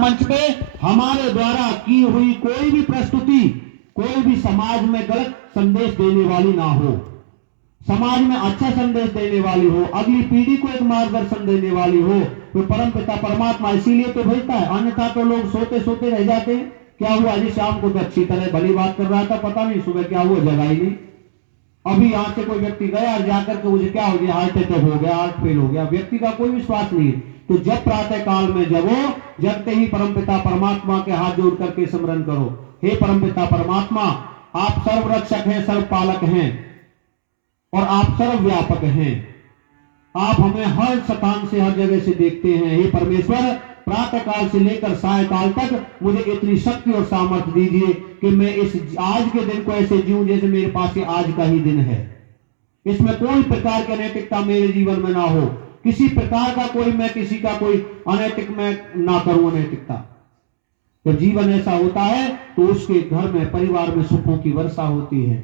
मंच पे हमारे द्वारा की हुई कोई भी प्रस्तुति कोई भी समाज में गलत संदेश देने वाली ना हो, समाज में अच्छा संदेश देने वाली हो, अगली पीढ़ी को एक मार्गदर्शन देने वाली हो। तो परम पिता परमात्मा इसीलिए तो भेजता है, अन्यथा तो लोग सोते सोते रह जाते हैं। क्या हुआ जी, शाम को तो अच्छी तरह भली बात कर रहा था, पता नहीं सुबह क्या हुआ, जगा ही नहीं। अभी यहां से कोई व्यक्ति गया और जाकर के मुझे क्या हो गया, हार्ट अटैक हो गया, हार्ट फेल हो गया, व्यक्ति का कोई विश्वास नहीं है। तो जब प्रातः काल में जब वो जगते ही परमपिता परमात्मा के हाथ जोड़ करके स्मरण करो, हे परमपिता परमात्मा, आप सर्वरक्षक हैं, सर्व पालक हैं और आप सर्वव्यापक हैं। आप हमें हर स्थान से हर जगह से देखते हैं। हे परमेश्वर, प्रातः काल से लेकर सायकाल तक मुझे इतनी शक्ति और सामर्थ्य दीजिए कि मैं इस आज के दिन को ऐसे जीऊं जैसे मेरे पास ये आज का ही दिन है। इसमें कोई प्रकार की अनैतिकता मेरे जीवन में ना हो, किसी प्रकार का कोई मैं किसी का कोई अनैतिक मैं ना करूं, अनैतिकता। जब जीवन ऐसा होता है तो उसके घर में परिवार में सुखों की वर्षा होती है,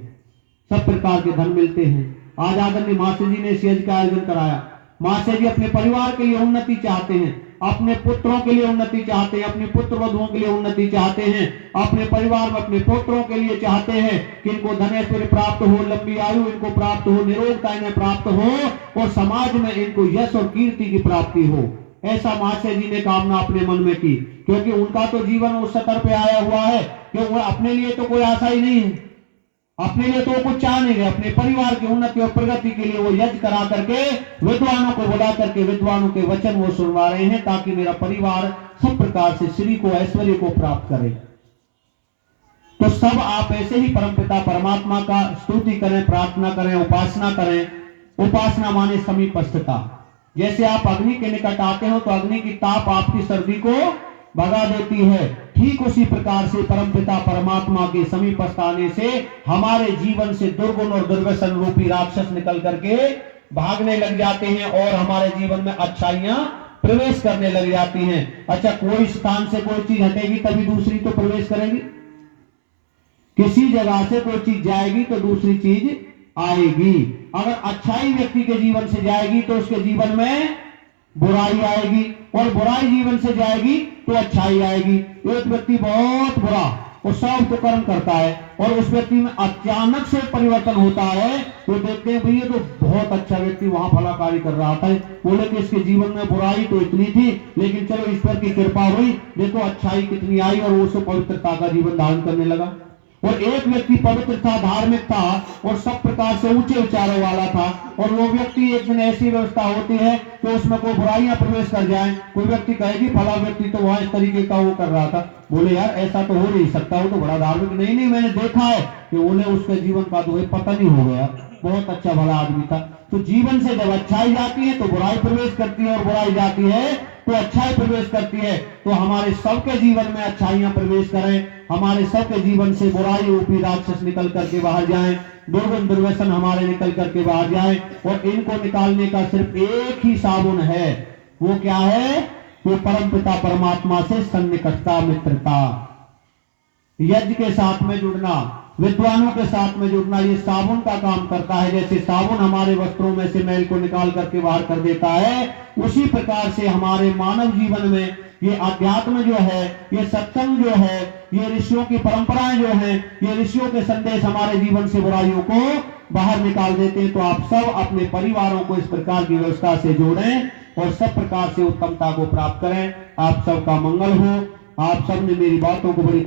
सब प्रकार के धन मिलते हैं। आज आदरणीय मास्टर जी ने सेज का आयोजन कराया। मास्टर जी अपने परिवार के लिए उन्नति चाहते हैं, अपने पुत्रों के लिए उन्नति चाहते हैं, अपने पुत्र वधुओं के लिए उन्नति चाहते हैं, अपने परिवार में अपने पुत्रों के लिए चाहते हैं कि इनको धनेश्वरी प्राप्त हो, लंबी आयु इनको प्राप्त हो, निरोगता इन्हें प्राप्त हो और समाज में इनको यश और कीर्ति की प्राप्ति हो। ऐसा मास्टर जी ने कामना अपने मन में की, क्योंकि उनका तो जीवन उस स्तर पे आया हुआ है कि वो अपने लिए तो कोई आशा ही नहीं है, अपने लिए तो कुछ चाह नहीं रहे, अपने परिवार की उन्नति और प्रगति के लिए वो यज्ञ करा करके विद्वानों को बुला करके विद्वानों के वचन वो सुनवा रहे हैं, ताकि मेरा परिवार सब प्रकार से श्री को ऐश्वर्य को प्राप्त करे। तो सब आप ऐसे ही परमपिता परमात्मा का स्तुति करें, प्रार्थना करें, उपासना करें। उपासना माने समीपस्थता। जैसे आप अग्नि के निकट आते हो तो अग्नि की ताप आपकी सर्दी को भगा देती है, ठीक उसी प्रकार से परमपिता परमात्मा के समीपस्थ आने से हमारे जीवन से दुर्गुण और दुर्व्यसन रूपी राक्षस निकल करके भागने लग जाते हैं और हमारे जीवन में अच्छाइयां प्रवेश करने लग जाती हैं। अच्छा, कोई स्थान से कोई चीज हटेगी तभी दूसरी तो प्रवेश करेगी, किसी जगह से कोई चीज जाएगी तो दूसरी चीज आएगी। अगर अच्छाई व्यक्ति के जीवन से जाएगी तो उसके जीवन में बुराई आएगी, और बुराई जीवन से जाएगी तो अच्छाई आएगी। एक व्यक्ति बहुत बुरा और सब तो कर्म करता है और उस व्यक्ति में अचानक से परिवर्तन होता है, तो देखते हैं भैया तो बहुत अच्छा व्यक्ति वहां भला कार्य कर रहा था, बोले कि इसके जीवन में बुराई तो इतनी थी लेकिन चलो ईश्वर की कृपा हुई, देखो अच्छाई कितनी आई और वो सब पवित्रता का जीवन धारण करने लगा। और एक व्यक्ति पवित्र था, धार्मिक था और सब प्रकार से ऊंचे विचारों वाला था, और वो व्यक्ति एक दिन ऐसी व्यवस्था होती है कि उसमें कोई बुराइयां प्रवेश कर जाए, कोई व्यक्ति कहेगी फला व्यक्ति तो वहां इस तरीके का वो कर रहा था, बोले यार ऐसा तो हो नहीं सकता, वो तो बड़ा धार्मिक, नहीं नहीं मैंने देखा है कि बोले उसके जीवन का तो पता नहीं हो गया, बहुत अच्छा भला आदमी था। तो जीवन से जब अच्छाई जाती है तो बुराई प्रवेश करती है और बुराई जाती है तो अच्छाई प्रवेश करती है। तो हमारे सबके जीवन में अच्छाइयां प्रवेश करें, हमारे सबके जीवन से बुराई रूपी राक्षस निकल करके बाहर जाएं, दुर्गुण दुर्व्यसन हमारे निकल करके बाहर जाएं, और इनको निकालने का सिर्फ एक ही साबुन है, वो क्या है? वो परमपिता परमात्मा से सन्निकटता, मित्रता, यज्ञ के साथ में जुड़ना, विद्वानों के साथ में जुड़ना, ये साबुन का काम करता है। जैसे साबुन हमारे वस्त्रों में से मैल को निकाल करके बाहर कर देता है, उसी प्रकार से हमारे मानव जीवन में ये अध्यात्म जो है, ये सत्संग जो है, ये ऋषियों की परंपराएं जो हैं, ये ऋषियों के संदेश हमारे जीवन से बुराइयों को बाहर निकाल देते हैं। तो आप सब अपने परिवारों को इस प्रकार की व्यवस्था से जोड़ें और सब प्रकार से उत्तमता को प्राप्त करें। आप सबका मंगल हो। आप सब ने मेरी बातों को बड़ी